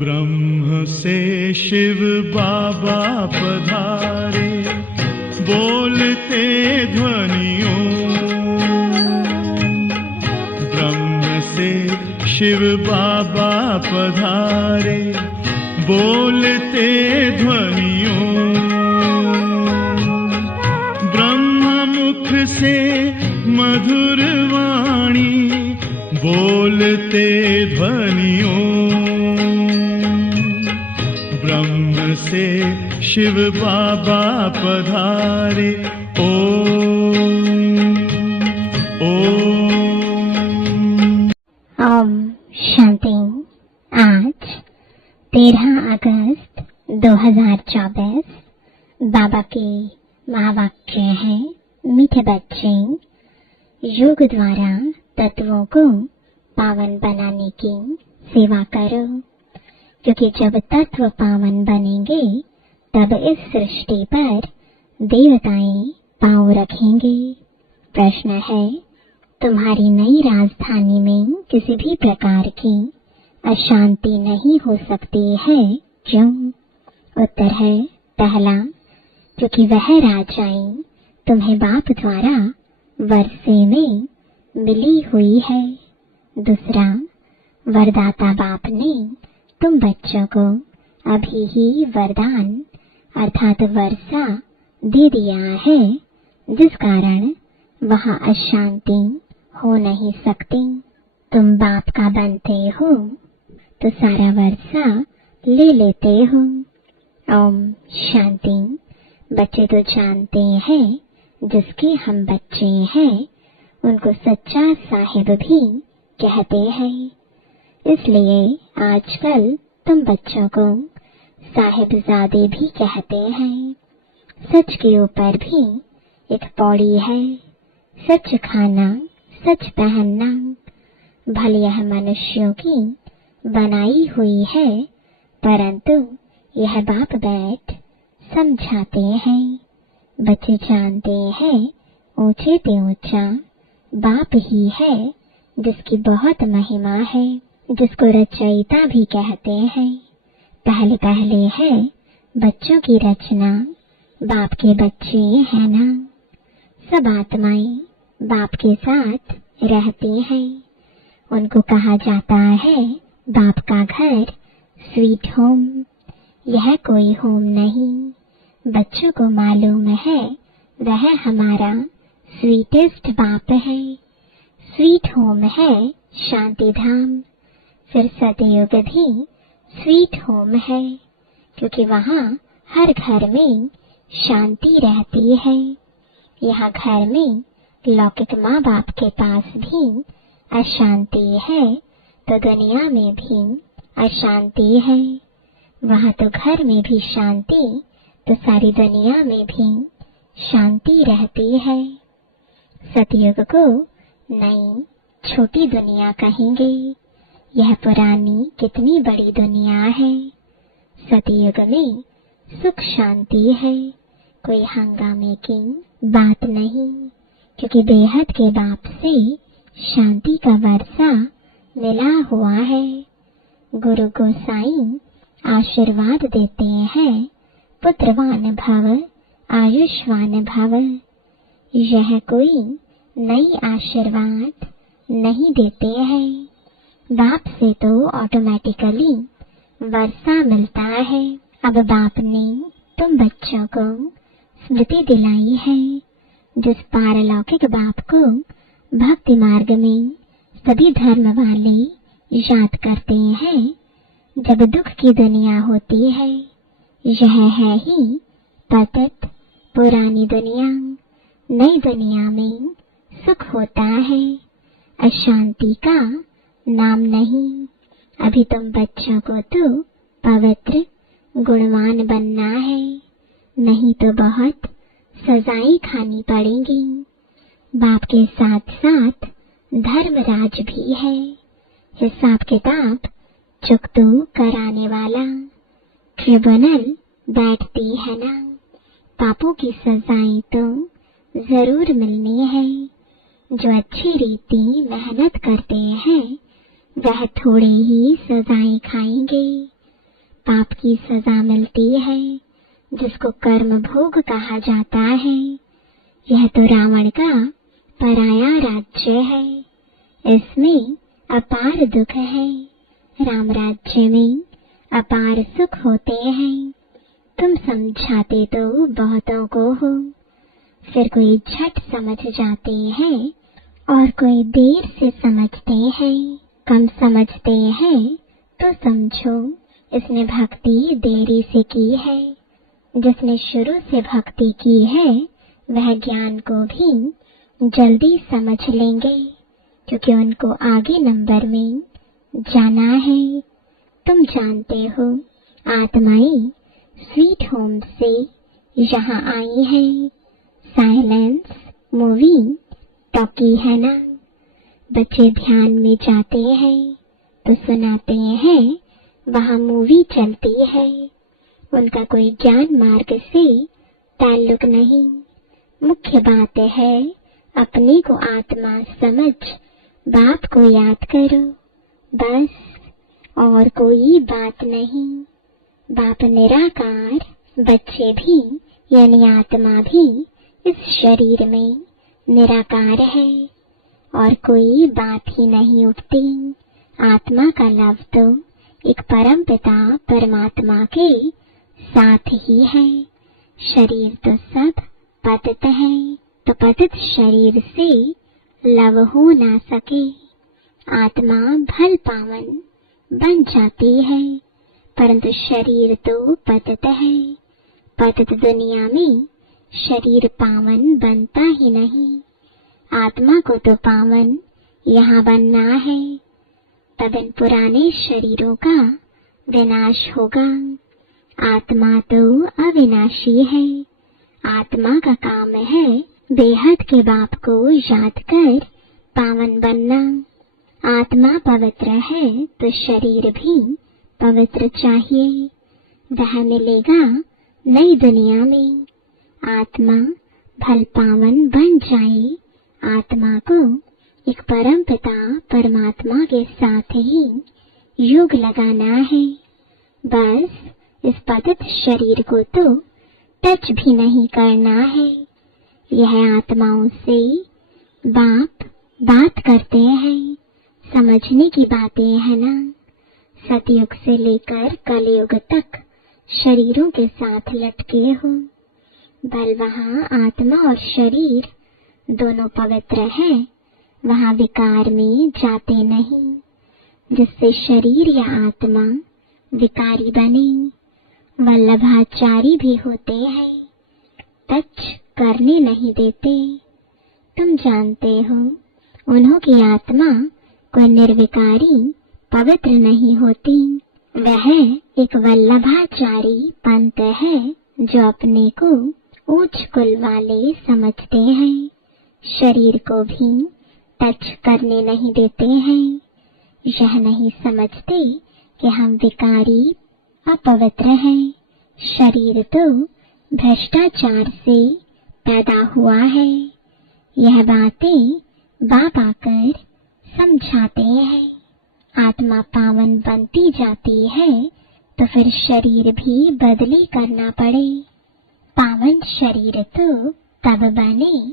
ब्रह्म से शिव बाबा पधारे, बोलते ध्वनियों। ब्रह्म से शिव बाबा पधारे, बोलते ध्वनियों। ब्रह्म मुख से मधुर वाणी, बोलते ध्वनियों। ब्रह्म से शिव बाबा पधारे, ओम शांति। आज 13 अगस्त 2024 बाबा के महावाक्य है, मीठे बच्चे, योग द्वारा तत्वों को पावन बनाने की सेवा करो, क्योंकि जब तत्व पावन बनेंगे तब इस सृष्टि पर देवताएं पांव रखेंगे। प्रश्न है, तुम्हारी नई राजधानी में किसी भी प्रकार की अशांति नहीं हो सकती है, क्यों? उत्तर है, पहला, क्योंकि वह राजाएं तुम्हें बाप द्वारा वर्षे में मिली हुई है। दूसरा, वरदाता बाप ने तुम बच्चों को अभी ही वरदान अर्थात वर्षा दे दिया है, जिस कारण वहाँ अशांति हो नहीं सकती। तुम बाप का बनते हो तो सारा वर्षा ले लेते हो। ओम शांति। बच्चे तो जानते हैं जिसके हम बच्चे हैं उनको सच्चा साहिब भी कहते हैं, इसलिए आजकल तुम बच्चों को साहिबजादे भी कहते हैं। सच के ऊपर भी एक पौड़ी है, सच खाना, सच पहनना। भले यह मनुष्यों की बनाई हुई है, परंतु यह बाप बैठ समझाते हैं। बच्चे जानते हैं ऊंचे पे ऊंचा बाप ही है, जिसकी बहुत महिमा है, जिसको रचयिता भी कहते हैं। पहले पहले है बच्चों की रचना, बाप के बच्चे हैं ना। सब आत्माएं बाप के साथ रहती हैं। उनको कहा जाता है बाप का घर स्वीट होम। यह कोई होम नहीं, बच्चों को मालूम है वह हमारा स्वीटेस्ट बाप है। स्वीट होम है शांति धाम। फिर सतयुग भी स्वीट होम है, क्योंकि वहाँ हर घर में शांति रहती है। यहाँ घर में लौकिक माँ बाप के पास भी अशांति है तो दुनिया में भी अशांति है। वहाँ तो घर में भी शांति तो सारी दुनिया में भी शांति रहती है। सतयुग को नई छोटी दुनिया कहेंगे। यह पुरानी कितनी बड़ी दुनिया है। सतयुग में सुख शांति है, कोई हंगामे की बात नहीं, क्योंकि बेहद के बाप से शांति का वर्षा मिला हुआ है। गुरु गोसाई आशीर्वाद देते हैं, पुत्रवान भव, आयुष्मान भव। यह कोई नई आशीर्वाद नहीं देते हैं। बाप से तो ऑटोमेटिकली वर्षा मिलता है। अब बाप ने तुम बच्चों को स्मृति दिलाई है, जिस पारलौकिक बाप को भक्ति मार्ग में सभी धर्म वाले याद करते हैं। जब दुख की दुनिया होती है, यह है ही पतित पुरानी दुनिया। नई दुनिया में सुख होता है, अशांति का नाम नहीं। अभी तुम बच्चों को तो पवित्र गुणवान बनना है, नहीं तो बहुत सजाएं खानी पड़ेंगी। बाप के साथ साथ धर्मराज भी है, हिसाब किताब चुकतो कराने वाला। ट्रिब्यूनल बैठती है ना, पापों की सजाएं तो जरूर मिलनी है। जो अच्छी रीति मेहनत करते हैं वह थोड़े ही सजाएं खाएंगे। पाप की सजा मिलती है जिसको कर्म भोग कहा जाता है। यह तो रावण का पराया राज्य है, इसमें अपार दुख है। राम राज्य में अपार सुख होते हैं। तुम समझाते तो बहुतों को हो, फिर कोई झट समझ जाते हैं और कोई देर से समझते हैं। कम समझते हैं तो समझो इसने भक्ति देरी से की है। जिसने शुरू से भक्ति की है वह ज्ञान को भी जल्दी समझ लेंगे, क्योंकि उनको आगे नंबर में जाना है। तुम जानते हो आत्माएं स्वीट होम से यहाँ आई हैं। साइलेंस मूवी टॉकी है ना। बच्चे ध्यान में जाते हैं तो सुनाते हैं वहाँ मूवी चलती है। उनका कोई ज्ञान मार्ग से ताल्लुक नहीं। मुख्य बात है अपने को आत्मा समझ बाप को याद करो, बस, और कोई बात नहीं। बाप निराकार, बच्चे भी यानी आत्मा भी इस शरीर में निराकार है और कोई बात ही नहीं उठती। आत्मा का लव तो एक परम पिता परमात्मा के साथ ही है। शरीर तो सब पतित है, तो पतित शरीर से लव हो ना सके। आत्मा भल पावन बन जाती है, परंतु शरीर तो पतित है। पतित दुनिया में शरीर पावन बनता ही नहीं। आत्मा को तो पावन यहाँ बनना है, तब इन पुराने शरीरों का विनाश होगा। आत्मा तो अविनाशी है। आत्मा का काम है बेहद के बाप को याद कर पावन बनना। आत्मा पवित्र है तो शरीर भी पवित्र चाहिए। वह मिलेगा नई दुनिया में। आत्मा भल पावन बन जाए। आत्मा को एक परम पिता परमात्मा के साथ ही योग लगाना है। बस इस पतित शरीर को तो टच भी नहीं करना है। यह आत्माओं से बाप बात करते हैं। समझने की बातें है ना। सतयुग से लेकर कलयुग तक शरीरों के साथ लटके हो। बल वहाँ आत्मा और शरीर दोनों पवित्र है, वहाँ विकार में जाते नहीं, जिससे शरीर या आत्मा विकारी बने। वल्लभाचारी भी होते हैं, टच करने नहीं देते। तुम जानते हो उन्हों की आत्मा कोई निर्विकारी पवित्र नहीं होती। वह एक वल्लभाचारी पंत है जो अपने को उच्च कुल वाले समझते हैं। शरीर को भी टच करने नहीं देते हैं। यह नहीं समझते कि हम विकारी अपवित्र हैं। शरीर तो भ्रष्टाचार से पैदा हुआ है। यह बातें बाप आकर समझाते हैं। आत्मा पावन बनती जाती है तो फिर शरीर भी बदली करना पड़े। पावन शरीर तो तब बने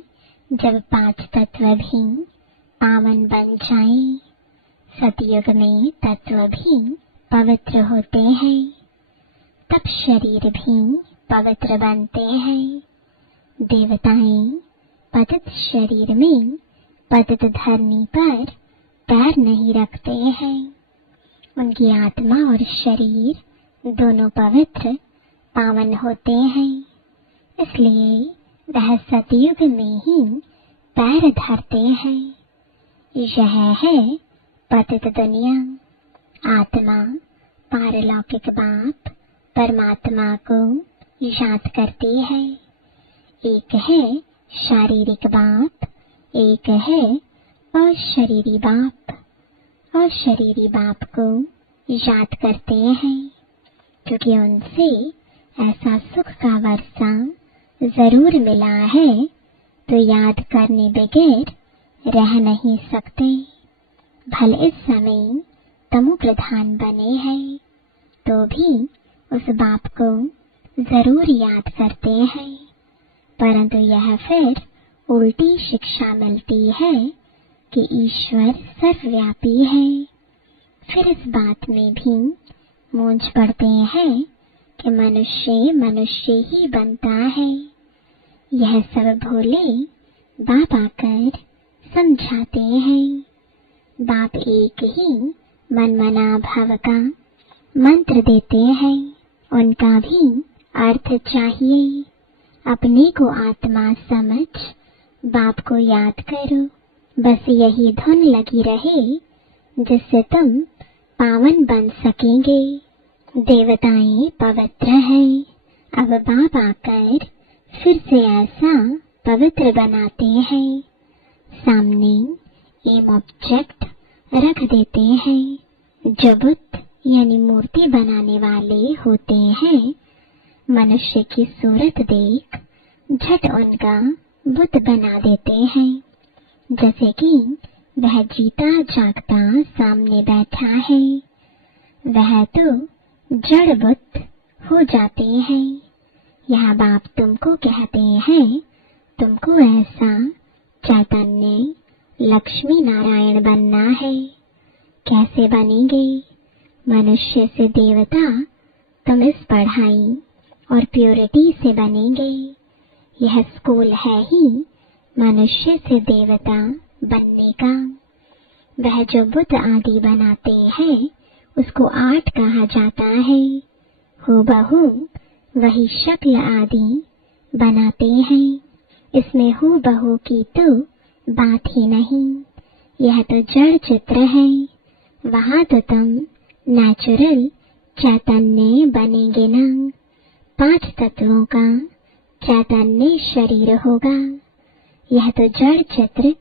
जब 5 तत्व भी पावन बन जाएं। सतयुग में तत्व भी पवित्र होते हैं, तब शरीर भी पवित्र बनते हैं। देवताएं पतित शरीर में पतित धरनी पर पैर नहीं रखते हैं। उनकी आत्मा और शरीर दोनों पवित्र पावन होते हैं, इसलिए वह सतयुग में ही पैर धरते हैं। यह है पतित दुनिया। आत्मा पारलौकिक बाप परमात्मा को याद करती है। एक है शारीरिक बाप, एक है अशरीरी बाप। अशरीरी बाप को याद करते हैं क्योंकि उनसे ऐसा सुख का वर्षा जरूर मिला है, तो याद करने बगैर रह नहीं सकते। भले इस समय तमो प्रधान बने हैं तो भी उस बाप को जरूर याद करते हैं, परंतु यह फिर उल्टी शिक्षा मिलती है कि ईश्वर सर्वव्यापी है। फिर इस बात में भी मूंझ पड़ते हैं कि मनुष्य मनुष्य ही बनता है। यह सब भोले बाप आकर समझाते हैं। बाप एक ही मनमना भव का मंत्र देते हैं, उनका भी अर्थ चाहिए। अपने को आत्मा समझ बाप को याद करो, बस यही धुन लगी रहे जिससे तुम पावन बन सकेंगे। देवताएं पवित्र हैं, अब बाप आकर फिर से ऐसा पवित्र बनाते हैं। सामने एम ऑब्जेक्ट रख देते हैं। जो बुद्ध यानी मूर्ति बनाने वाले होते हैं, मनुष्य की सूरत देख झट उनका बुद्ध बना देते हैं, जैसे कि वह जीता जागता सामने बैठा है। वह तो जड़ बुद्ध हो जाते हैं। यह बाप तुमको कहते हैं, तुमको ऐसा चैतन्य लक्ष्मी नारायण बनना है। कैसे बनेंगे? मनुष्य से देवता तुम इस पढ़ाई और प्योरिटी से बनेंगे। यह स्कूल है ही मनुष्य से देवता बनने का। वह जो बुद्ध आदि बनाते हैं उसको आर्ट कहा जाता है। हूबहू वही शक्ल आदि बनाते हैं। इसमें हूबहू की तो बात ही नहीं। यह तो जड़ चित्र है। वहाँ तो तुम नेचुरल चैतन्य बनेंगे ना। 5 तत्वों का चैतन्य शरीर होगा। यह तो जड़ चित्र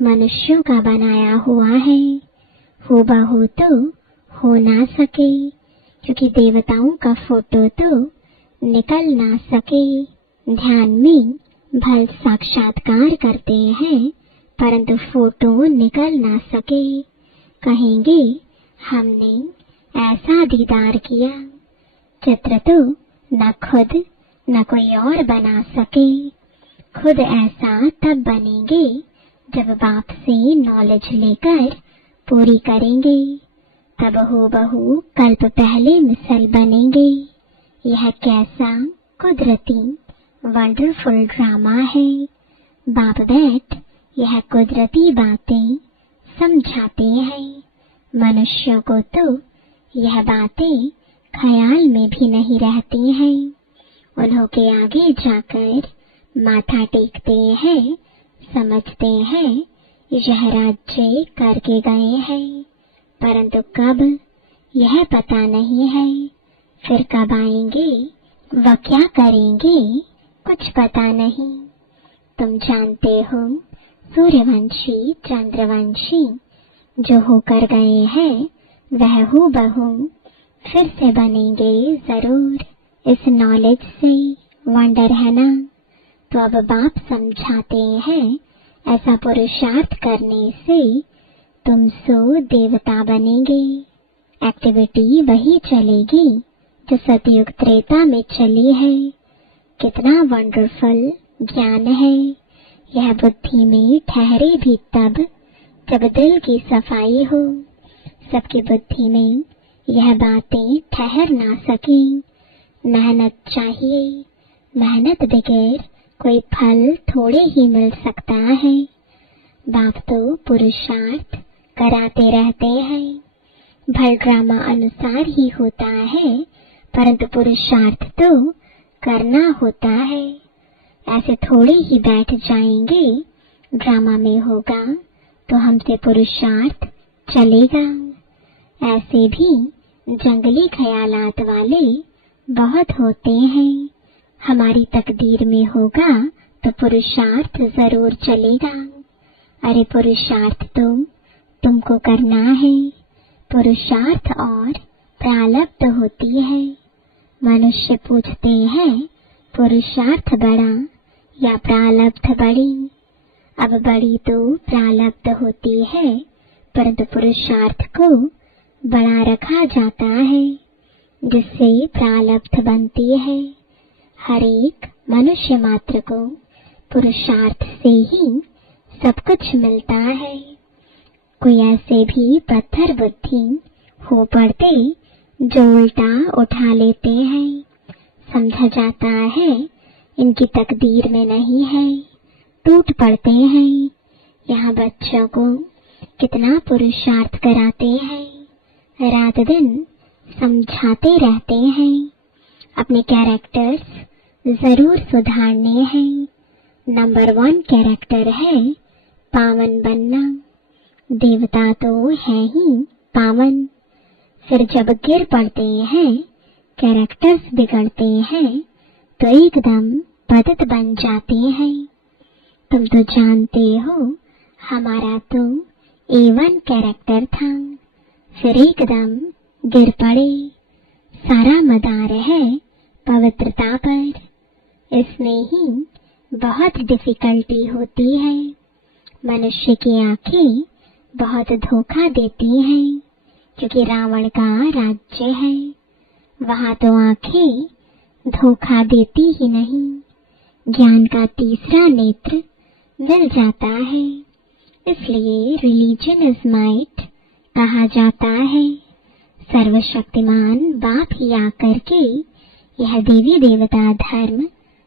मनुष्यों का बनाया हुआ है। हूबहू तो हो ना सके, क्योंकि देवताओं का फोटो तो निकल ना सके। ध्यान में भल साक्षात्कार करते हैं, परंतु फोटो निकल ना सके। कहेंगे हमने ऐसा दीदार किया। चित्र तो न खुद न कोई और बना सके। खुद ऐसा तब बनेंगे जब बाप से नॉलेज लेकर पूरी करेंगे, तब हूबहू कल्प पहले मिसल बनेंगे। यह कैसा कुदरती वंडरफुल ड्रामा है। बाप बैठ यह कुदरती बातें समझाते हैं। मनुष्यों को तो यह बातें ख्याल में भी नहीं रहती हैं। उन्हों के आगे जाकर माथा टेकते हैं, समझते हैं यह राज्य करके गए हैं, परंतु कब यह पता नहीं है। फिर कब आएंगे व क्या करेंगे कुछ पता नहीं। तुम जानते हो सूर्यवंशी चंद्रवंशी जो होकर गए हैं वह हूबहू फिर से बनेंगे जरूर। इस नॉलेज से वंडर है ना। तो अब बाप समझाते हैं ऐसा पुरुषार्थ करने से तुम सो देवता बनेंगे। एक्टिविटी वही चलेगी जो सतयुग त्रेता में चली है। कितना वंडरफुल ज्ञान है। यह बुद्धि में ठहरे भी तब जब दिल की सफाई हो। सबकी बुद्धि में यह बातें ठहर ना सकें। मेहनत चाहिए। मेहनत बगैर कोई फल थोड़े ही मिल सकता है। बाप तो पुरुषार्थ कराते रहते हैं। भल ड्रामा अनुसार ही होता है, परंतु पुरुषार्थ तो करना होता है। ऐसे थोड़े ही बैठ जाएंगे ड्रामा में होगा तो हमसे पुरुषार्थ चलेगा। ऐसे भी जंगली ख्यालात वाले बहुत होते हैं। हमारी तकदीर में होगा तो पुरुषार्थ जरूर चलेगा। अरे पुरुषार्थ तो तुमको करना है। पुरुषार्थ और प्रारब्ध होती है। मनुष्य पूछते हैं पुरुषार्थ बड़ा या प्रारब्ध बड़ी। अब बड़ी तो प्रारब्ध होती है, परंतु पुरुषार्थ को बड़ा रखा जाता है, जिससे प्रारब्ध बनती है। हर एक मनुष्य मात्र को पुरुषार्थ से ही सब कुछ मिलता है। कोई ऐसे भी पत्थर बुद्धि हो पड़ते जो उल्टा उठा लेते हैं। समझा जाता है इनकी तकदीर में नहीं है, टूट पड़ते हैं। यहाँ बच्चों को कितना पुरुषार्थ कराते हैं, रात दिन समझाते रहते हैं। अपने कैरेक्टर्स जरूर सुधारने हैं। नंबर 1 कैरेक्टर है पावन बनना। देवता तो है ही पावन, फिर जब गिर पड़ते हैं, कैरेक्टर्स बिगड़ते हैं, तो एकदम पतित बन जाते हैं। तुम तो जानते हो हमारा तो A1 कैरेक्टर था, फिर एकदम गिर पड़े। सारा मदार है पवित्रता पर। इसमें ही बहुत डिफिकल्टी होती है। मनुष्य की आंखें बहुत धोखा देती हैं, क्योंकि रावण का राज्य है। वहां तो आंखें धोखा देती ही नहीं, ज्ञान का तीसरा नेत्र मिल जाता है। इसलिए रिलीजन इज माइट कहा जाता है। सर्वशक्तिमान बाप ही आकर के यह देवी देवता धर्म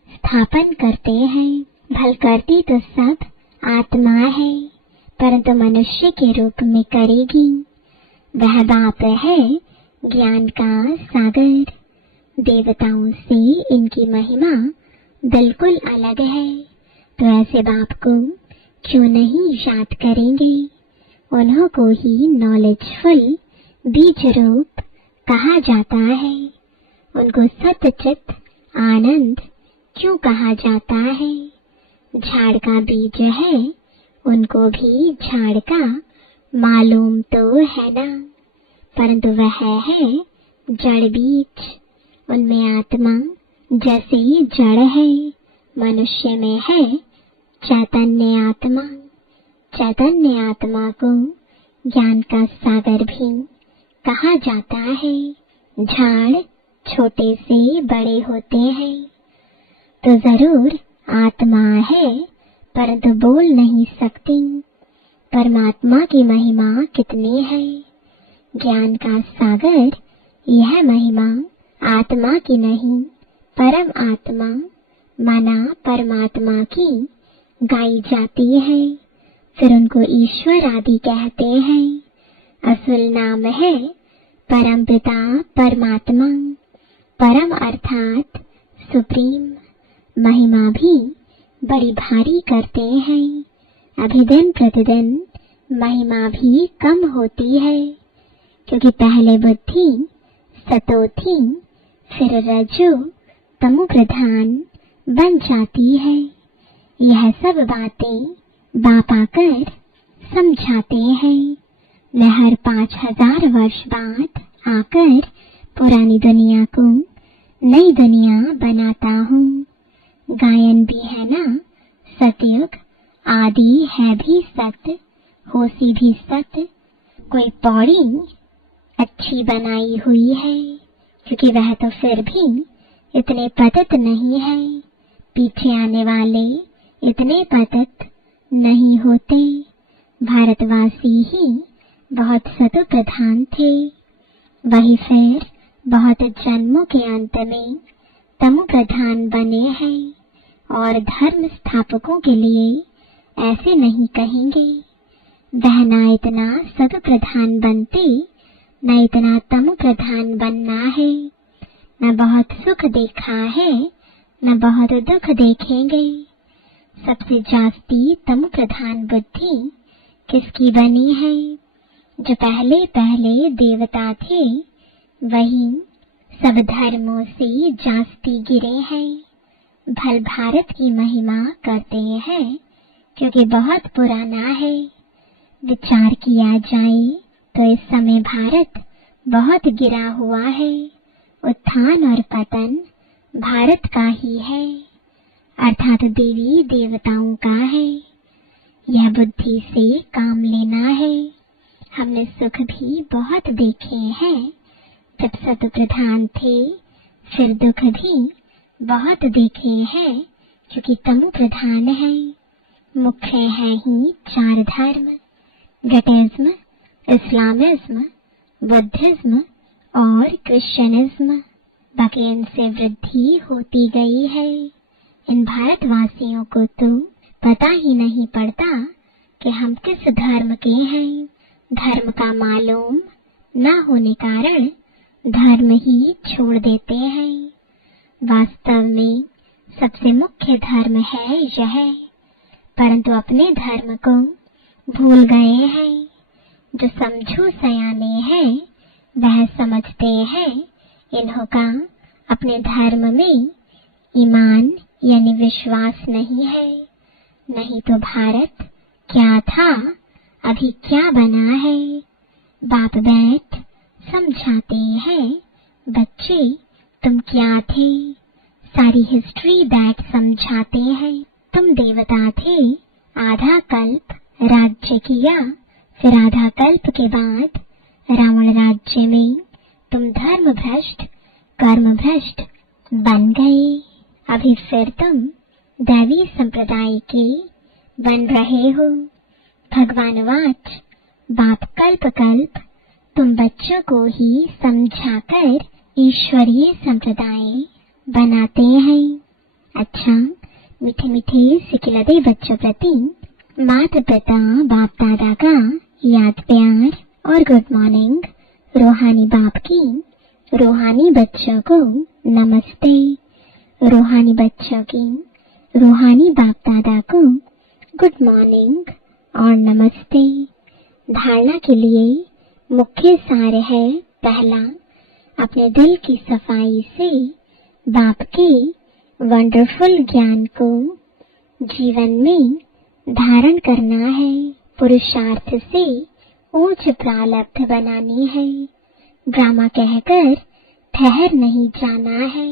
स्थापन करते हैं। भल करती तो सब आत्मा है, परंतु मनुष्य के रूप में करेगी। वह बाप है ज्ञान का सागर। देवताओं से इनकी महिमा बिल्कुल अलग है, तो ऐसे बाप को क्यों नहीं याद करेंगे। उन्हों को ही नॉलेजफुल बीज रूप कहा जाता है। उनको सतचित आनंद क्यों कहा जाता है। झाड़ का बीज है, उनको भी झाड़ का मालूम तो है ना, परंतु वह है जड़ बीज। उनमें आत्मा जैसे जड़ है, मनुष्य में है चैतन्य आत्मा। चैतन्य आत्मा को ज्ञान का सागर भी कहा जाता है। झाड़ छोटे से बड़े होते हैं, तो जरूर आत्मा है, परंतु बोल नहीं सकती। परमात्मा की महिमा कितनी है। ज्ञान का सागर, यह महिमा आत्मा की नहीं, परम आत्मा माना परमात्मा की गाई जाती है। फिर उनको ईश्वर आदि कहते हैं। असुल नाम है परम पिता परमात्मा। परम अर्थात सुप्रीम। महिमा भी बड़ी भारी करते हैं। अभी दिन प्रतिदिन महिमा भी कम होती है, क्योंकि पहले बुद्धि सतो थी, फिर रजो तमो प्रधान बन जाती है। यह सब बातें बाप आकर समझाते हैं। मैं हर 5000 वर्ष बाद आकर पुरानी दुनिया को नई दुनिया बनाता हूँ। गायन भी है ना, सतयुग आदि है भी सत्य, होशी भी सत्य। कोई पौड़ी अच्छी बनाई हुई है, क्योंकि वह तो फिर भी इतने पतित नहीं है। पीछे आने वाले इतने पतित नहीं होते। भारतवासी ही बहुत सतो प्रधान थे, वही फिर बहुत जन्मों के अंत में तमो प्रधान बने हैं। और धर्म स्थापकों के लिए ऐसे नहीं कहेंगे। वह ना इतना सतो प्रधान बनते, न इतना तमो प्रधान बनना है। न बहुत सुख देखा है, न बहुत दुख देखेंगे। सबसे जास्ती तमो प्रधान बुद्धि किसकी बनी है? जो पहले पहले देवता थे, वही सब धर्मों से जास्ती गिरे हैं। भल भारत की महिमा करते हैं क्योंकि बहुत पुराना है। विचार किया जाए तो इस समय भारत बहुत गिरा हुआ है। उत्थान और पतन भारत का ही है, अर्थात देवी देवताओं का है। यह बुद्धि से काम लेना है। हमने सुख भी बहुत देखे हैं जब सत प्रधान थे, फिर दुख भी बहुत देखे हैं क्योंकि तमु प्रधान है। मुख्य है ही 4 धर्म, बुद्धिज्म, इस्लामिज्म, बुद्धिज्म और क्रिश्चियनिज्म। बाकी इनसे वृद्धि होती गई है। इन भारतवासियों को तो पता ही नहीं पड़ता कि हम किस धर्म के हैं। धर्म का मालूम न होने कारण धर्म ही छोड़ देते हैं। वास्तव में सबसे मुख्य धर्म है यह, परंतु अपने धर्म को भूल गए हैं। जो समझो सयाने हैं वह समझते हैं इन्हों का अपने धर्म में ईमान यानी विश्वास नहीं है। नहीं तो भारत क्या था, अभी क्या बना है। बाप बैठ समझाते हैं, बच्चे तुम क्या थे। सारी हिस्ट्री बैठ समझाते हैं। तुम देवता थे, आधा कल्प राज्य किया, फिर आधा कल्प के बाद रावण राज्य में तुम धर्म भ्रष्ट कर्म भ्रष्ट बन गए। अभी फिर तुम दैवी संप्रदाय के बन रहे हो। भगवान वाच बाप कल्प कल्प तुम बच्चों को ही समझाकर ईश्वरीय संप्रदाय बनाते हैं। अच्छा, मीठे मीठे सिकिलदे बच्चों प्रति माता पिता बाप दादा का याद प्यार और गुड मॉर्निंग। रूहानी बाप की रूहानी बच्चों को नमस्ते। रूहानी बच्चों की रूहानी बाप दादा को गुड मॉर्निंग और नमस्ते। धारणा के लिए मुख्य सार है, पहला, अपने दिल की सफाई से बाप के वंडरफुल ज्ञान को जीवन में धारण करना है। पुरुषार्थ से उच्च प्रारब्ध बनानी है। ड्रामा कहकर ठहर नहीं जाना है।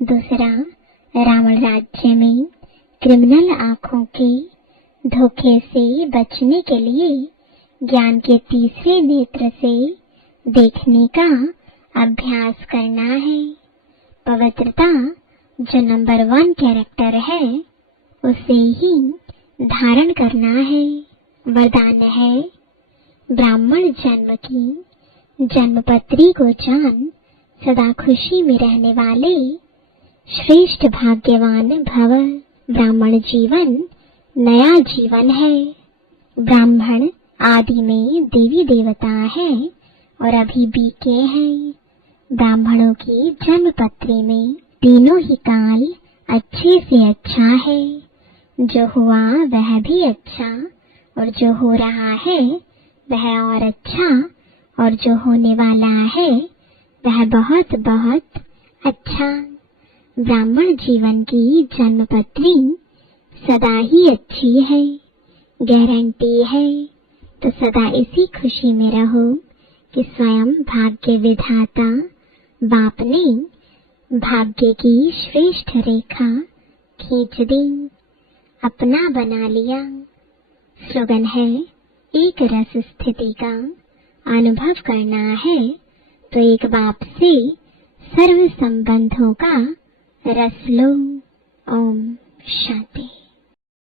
दूसरा, रावण राज्य में क्रिमिनल आंखों के धोखे से बचने के लिए ज्ञान के तीसरे नेत्र से देखने का अभ्यास करना है। पवित्रता जो नंबर 1 कैरेक्टर है उसे ही धारण करना है। वरदान है, ब्राह्मण जन्म की जन्मपत्री को जान सदा खुशी में रहने वाले श्रेष्ठ भाग्यवान भव। ब्राह्मण जीवन नया जीवन है। ब्राह्मण आदि में देवी देवता है और अभी बीके हैं। ब्राह्मणों की जन्मपत्री में तीनों ही काल अच्छे से अच्छा है। जो हुआ वह भी अच्छा और जो हो रहा है वह और अच्छा और जो होने वाला है वह बहुत बहुत अच्छा। ब्राह्मण जीवन की जन्मपत्री सदा ही अच्छी है, गारंटी है। तो सदा इसी खुशी में रहो कि स्वयं भाग्य विधाता बाप ने भाग्य की श्रेष्ठ रेखा खींच दी, अपना बना लिया। स्लोगन है, एक रस स्थिति का अनुभव करना है तो एक बाप से सर्व संबंधों का रस लो। ओम शांति।